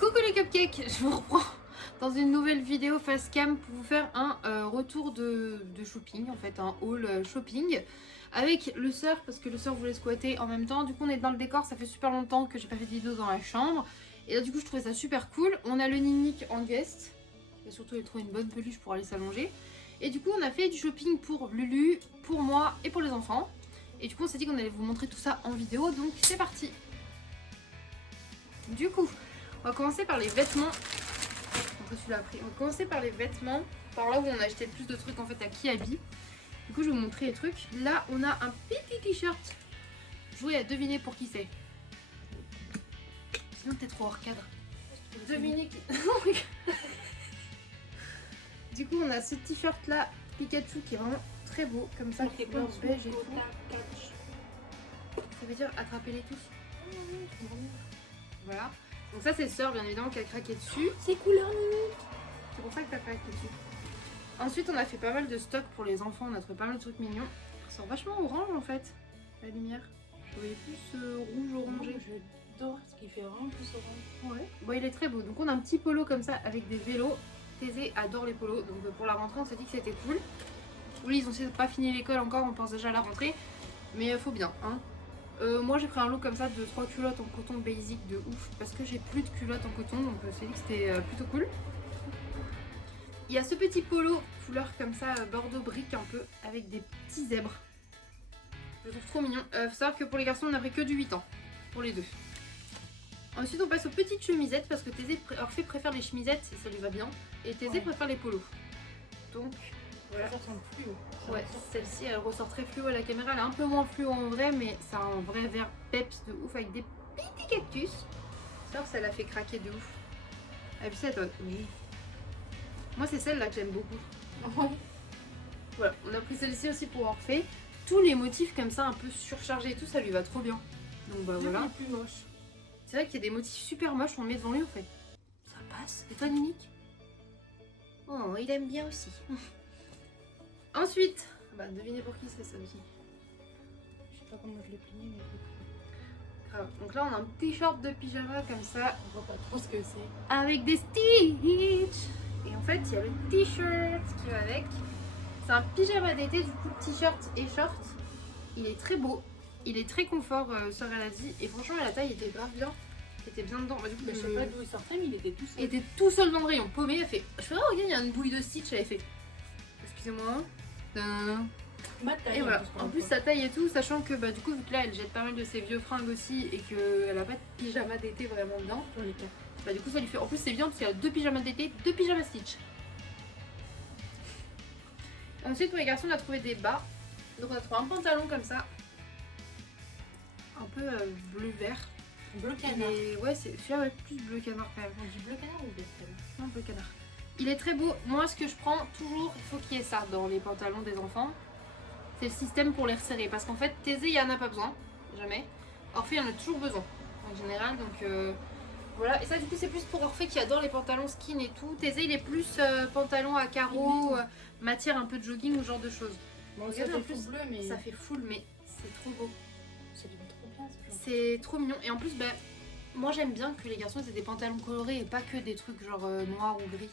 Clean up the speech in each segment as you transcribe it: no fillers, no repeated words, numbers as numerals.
Coucou les cupcakes, je vous reprends dans une nouvelle vidéo face cam pour vous faire un retour de shopping, en fait un haul shopping avec le sœur parce que le sœur voulait squatter en même temps. Du coup on est dans le décor, ça fait super longtemps que j'ai pas fait de vidéo dans la chambre et là du coup je trouvais ça super cool. On a le Ninic en guest et surtout il trouve une bonne peluche pour aller s'allonger et du coup on a fait du shopping pour Lulu, pour moi et pour les enfants et du coup on s'est dit qu'on allait vous montrer tout ça en vidéo, donc c'est parti. Du coup on va commencer par les vêtements. Celui-là après. On va commencer par les vêtements, par là où on a acheté le plus de trucs en fait à Kiabi. Du coup je vais vous montrer les trucs. Là on a un petit t-shirt. Jouez à deviner pour qui c'est. Sinon t'es trop hors cadre. Devinez qui. Du coup on a ce t-shirt là Pikachu qui est vraiment très beau comme ça, qui est couleur beige et tout. Ça veut dire attraper les tous. Voilà. Donc ça c'est sœur bien évidemment qui a craqué dessus. C'est couleur Nini. C'est pour ça que t'as craqué dessus. Ensuite on a fait pas mal de stock pour les enfants, on a trouvé pas mal de trucs mignons. Ça sent vachement orange en fait, la lumière. Je voyais plus rouge orangé. J'adore ce qui fait vraiment plus orange. Ouais. Bon il est très beau. Donc on a un petit polo comme ça avec des vélos. Thésée adore les polos, donc pour la rentrée on s'est dit que c'était cool. Oui ils ont pas fini l'école encore, on pense déjà à la rentrée. Mais faut bien hein. Moi j'ai pris un look comme ça de 3 culottes en coton basic de ouf parce que j'ai plus de culottes en coton, donc c'est dit que c'était plutôt cool. Il y a ce petit polo couleur comme ça bordeaux brique un peu avec des petits zèbres. Je le trouve trop mignon. Faut savoir que pour les garçons on n'a pris que du 8 ans pour les deux. Ensuite on passe aux petites chemisettes parce que Thésée Orphée préfère les chemisettes et ça lui va bien. Et Thésée préfère les polos. Donc voilà. Ça ressemble fluo. Ouais, celle-ci elle ressort très fluo à la caméra, elle est un peu moins fluo en vrai, mais ça a un vrai vert peps de ouf avec des petits cactus. Alors ça l'a fait craquer de ouf. Et puis ça toi. Oui. Moi c'est celle-là que j'aime beaucoup. Voilà, on a pris celle-ci aussi pour Orphée. Tous les motifs comme ça un peu surchargés et tout, ça lui va trop bien. Donc bah voilà. Les plus moches. C'est vrai qu'il y a des motifs super moches, on le met devant lui on fait. Ça passe. Et toi Ninic? Oh, il aime bien aussi. Ensuite, bah devinez pour qui c'est ça aussi. Je sais pas comment je l'ai plié, mais Grave. Donc là on a un t-shirt de pyjama comme ça on voit pas trop ce que c'est. avec des stitches. Et en fait il y a le t-shirt qui va avec. C'est un pyjama d'été, du coup t-shirt et short. Il est très beau, il est très confort, sœur elle a dit. Et franchement la taille était grave bien. Il était bien dedans. Bah, du coup, Je sais pas d'où il sortait, mais il était tout seul. Il était tout seul dans le rayon, paumé. Elle fait. Je fais, oh regarde, il y a une bouille de stitch. Elle a fait. Excusez-moi. Ma taille, Et voilà, parce qu'on en a plus pas. sa taille et tout, sachant que bah du coup vu que là elle jette pas mal de ses vieux fringues aussi et qu'elle a pas de pyjama d'été vraiment dedans, Dans les cas. bah du coup ça lui fait, en plus c'est bien parce qu'il y a 2 pyjamas d'été, 2 pyjamas Stitch. Ensuite pour les garçons on a trouvé des bas, donc on a trouvé un pantalon comme ça, un peu bleu vert. Bleu canard. Ouais c'est celui-là ouais, plus bleu canard quand même. On dit bleu canard ou bleu canard? Non bleu canard. Il est très beau, moi ce que je prends toujours, il faut qu'il y ait ça dans les pantalons des enfants. C'est le système pour les resserrer parce qu'en fait Thésée il n'y en a pas besoin, jamais. Orphée il en a toujours besoin en général, donc voilà. Et ça du coup c'est plus pour Orphée qui adore les pantalons skin et tout. Thésée il est plus pantalon à carreaux, matière un peu de jogging ou ce genre de choses. Bon, Regardez, ça en fait plus, full bleu, mais ça fait full mais c'est trop beau. ça lui va trop bien. ce genre. C'est trop mignon et en plus bah, moi j'aime bien que les garçons aient des pantalons colorés et pas que des trucs genre noirs ou gris.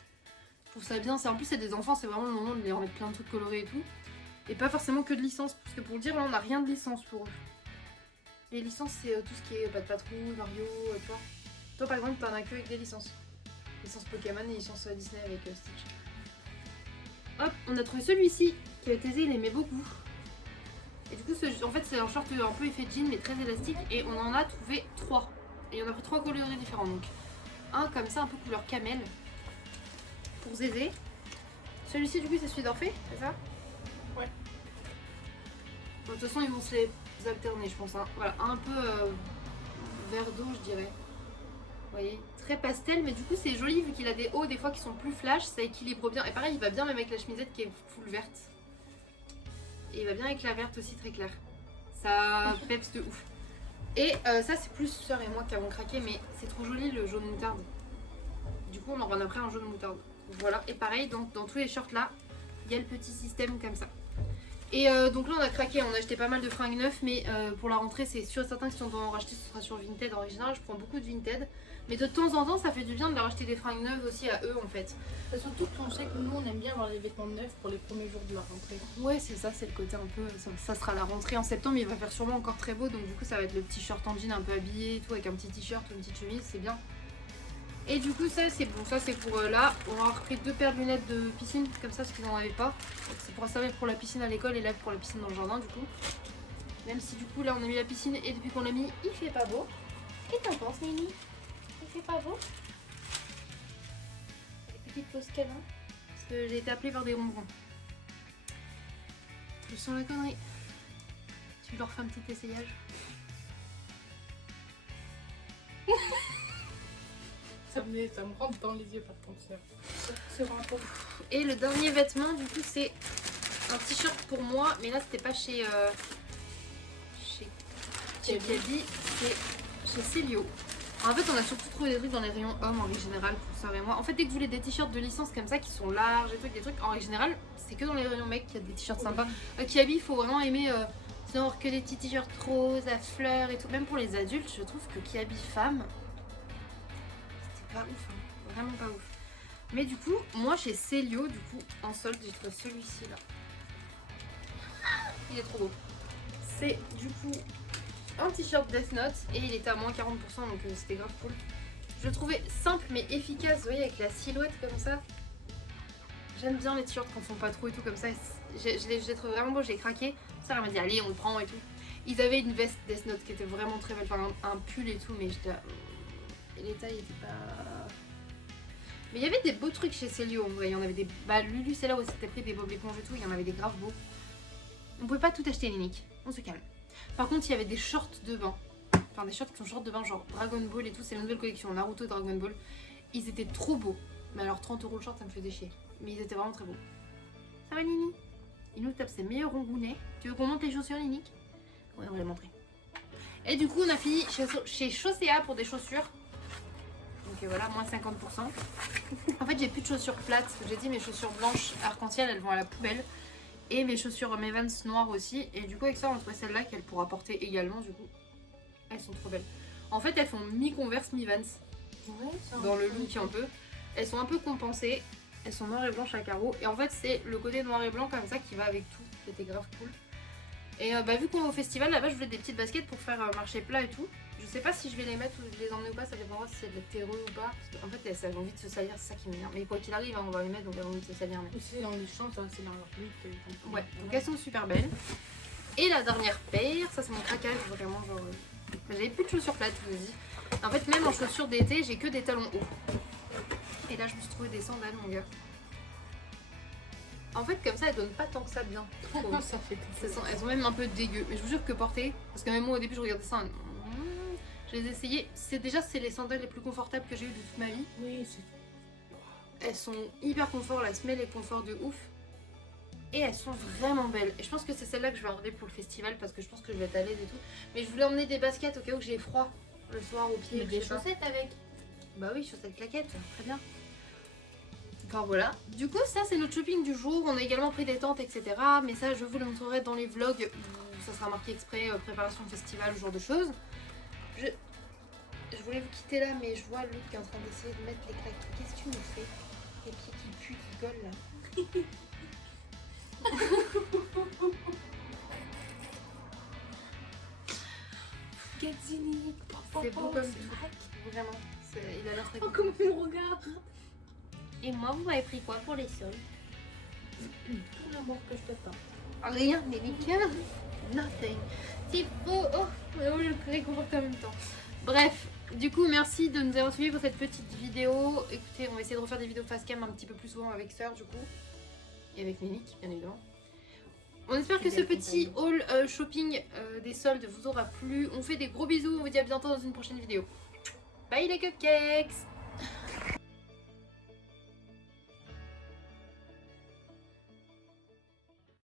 Je trouve ça bien, en plus c'est des enfants, c'est vraiment le moment de les remettre plein de trucs colorés et tout. Et pas forcément que de licence, parce que pour le dire, là on n'a rien de licence pour eux. Les licences c'est tout ce qui est Pat' Patrouille, Mario, tu vois. Toi par exemple t'en as que avec des licences. Licence Pokémon et licence Disney avec Stitch. Hop, on a trouvé celui-ci, qui a Thésée, il aimait beaucoup. Et du coup en fait c'est un short un peu effet jean mais très élastique et on en a trouvé 3. Et on a pris 3 coloris différents donc. Un comme ça un peu couleur camel pour Zézé. Celui-ci du coup c'est celui d'Orphée, c'est ça? Ouais. Bon, de toute façon ils vont se les alterner je pense hein. Voilà, un peu vert d'eau je dirais. Vous voyez, très pastel mais du coup c'est joli vu qu'il a des hauts des fois qui sont plus flash, ça équilibre bien. Et pareil il va bien même avec la chemisette qui est full verte. Et il va bien avec la verte aussi très claire. Ça peps de ouf. Et ça c'est plus sœur et moi qui avons craqué mais c'est trop joli le jaune moutarde. Du coup on en a pris un jaune moutarde. Voilà, et pareil donc dans tous les shorts là, il y a le petit système comme ça. Et donc là on a craqué, on a acheté pas mal de fringues neuves mais pour la rentrée c'est sûr et certain que si on doit en racheter ce sera sur Vinted. En général je prends beaucoup de Vinted Mais de temps en temps, ça fait du bien de leur acheter des fringues neuves aussi à eux en fait. Et surtout qu'on sait que nous on aime bien avoir les vêtements neufs pour les premiers jours de la rentrée. Ouais, c'est ça, c'est le côté un peu. Ça sera la rentrée en septembre, il va faire sûrement encore très beau, donc du coup, ça va être le petit short en jean un peu habillé et tout, avec un petit t-shirt ou une petite chemise, c'est bien. Et du coup, ça c'est bon, ça c'est pour là. On a repris 2 paires de lunettes de piscine, comme ça, parce qu'ils n'en avaient pas. Donc, c'est pour servir pour la piscine à l'école et là pour la piscine dans le jardin, du coup. Même si du coup, là on a mis la piscine et depuis qu'on l'a mis, il fait pas beau. Qu'est-ce que t'en penses, Nini? Il fait pas beau? Les petites pauses câlins. Parce que j'ai été appelée par des ronrons. Je sens la connerie. Tu leur fais un petit essayage. Ça me rentre dans les yeux par contre. C'est vraiment pas. Et le dernier vêtement, du coup, c'est un t-shirt pour moi. Mais là, c'était pas chez Kiabi, c'est chez Célio. En fait, on a surtout trouvé des trucs dans les rayons hommes en règle générale pour Sarah et moi. En fait, dès que vous voulez des t-shirts de licence comme ça qui sont larges et tout, des trucs, en règle générale, c'est que dans les rayons mecs qu'il y a des t-shirts sympas. Kiabi, il faut vraiment aimer genre que des petits t-shirts roses à fleurs et tout. Même pour les adultes, je trouve que Kiabi femme, c'était pas ouf, hein. Vraiment pas ouf. Mais du coup, moi chez Célio, du coup, en solde, j'ai trouvé celui-ci là. Il est trop beau. C'est du coup un t-shirt Death Note et il était à moins 40%, donc c'était grave cool. Je le trouvais simple mais efficace, vous voyez, avec la silhouette comme ça. J'aime bien les t-shirts quand ils sont pas trop et tout comme ça. Je les trouve vraiment beau, j'ai craqué. Ça m'a dit allez, on le prend et tout. Ils avaient une veste Death Note qui était vraiment très belle, enfin un pull et tout, mais j'étais. Et les tailles étaient pas. Mais il y avait des beaux trucs chez Célio en vrai. Il y en avait des. Bah, Lulu, c'est là où c'était pris des bob éponges et tout. Il y en avait des graves beaux. On pouvait pas tout acheter, Linique. On se calme. Par contre, il y avait des shorts de bain. Enfin, des shorts qui sont shorts de bain, genre Dragon Ball et tout. C'est la nouvelle collection Naruto Dragon Ball. Ils étaient trop beaux. Mais alors, 30 € le short, ça me faisait chier. Mais ils étaient vraiment très beaux. Ça va, Nini? Il nous tape ses meilleurs rongounets. Tu veux qu'on monte les chaussures, Linique? Ouais, on va les montrer. Et du coup, on a fini chez Chaussea pour des chaussures. Donc voilà, moins 50%. En fait, j'ai plus de chaussures plates. J'ai dit mes chaussures blanches arc-en-ciel, elles vont à la poubelle. Et mes chaussures Mevans noires aussi. Et du coup, avec ça, on trouvait celles-là qu'elles pourra porter également. Du coup, elles sont trop belles. En fait, elles font mi-converse, mi-Vans. Ouais, dans le look un peu. Elles sont un peu compensées. Elles sont noires et blanches à carreaux. Et en fait, c'est le côté noir et blanc comme ça qui va avec tout. C'était grave cool. Et bah, vu qu'on est au festival, là-bas, je voulais des petites baskets pour faire marcher plat et tout. Je sais pas si je vais les mettre ou les emmener ou pas, ça dépendra si c'est de la terreux ou pas. Parce qu'en fait, elles ont envie de se salir, c'est ça qui m'énerve. Mais quoi qu'il arrive, hein, on va les mettre, donc elles ont envie de se salir. Mais... aussi dans les champs, c'est dans leur but. Ouais, donc elles sont super belles. Et la dernière paire, ça c'est mon craquage, vraiment genre... J'avais plus de chaussures plates, je vous dis. En fait, même en chaussures d'été, j'ai que des talons hauts. Et là, je me suis trouvé des sandales, mon gars. En fait, comme ça, elles donnent pas tant que ça bien. Ça fait Elles sont même un peu dégueu. Mais je vous jure que porter, parce que même moi au début, je regardais ça, je les ai essayées. C'est les sandales les plus confortables que j'ai eues de toute ma vie. Oui, c'est. Elles sont hyper confort, la semelle est confort de ouf. Et elles sont vraiment belles. Et je pense que c'est celle-là que je vais emmener pour le festival parce que je pense que je vais être à l'aise et tout. Mais je voulais emmener des baskets au cas où j'ai froid le soir au pied. Des chaussettes avec. Bah oui, chaussettes claquettes, très bien. Enfin voilà. Du coup, ça c'est notre shopping du jour. On a également pris des tentes, etc. Mais ça, je vous le montrerai dans les vlogs où ça sera marqué exprès préparation festival, ce genre de choses. Je voulais vous quitter là, mais je vois Luc qui est en train d'essayer de mettre les claques. Qu'est-ce que tu me fais? Les pieds qui puent, qui collent là. Gazzini, C'est beau comme tout. Vraiment. Il a l'air très Oh, cool. comment il me regarde. Et moi, vous m'avez pris quoi pour les soldes? Tout l'amour que je te parle. Rien, mais nickel. Nothing. C'est beau. Oh, je le réconforte en même temps. Bref, du coup, merci de nous avoir suivis pour cette petite vidéo. Écoutez, on va essayer de refaire des vidéos face cam un petit peu plus souvent avec Sœur, du coup. Et avec Ménique, bien évidemment. On espère que ce petit haul shopping des soldes vous aura plu. On fait des gros bisous. On vous dit à bientôt dans une prochaine vidéo. Bye les cupcakes!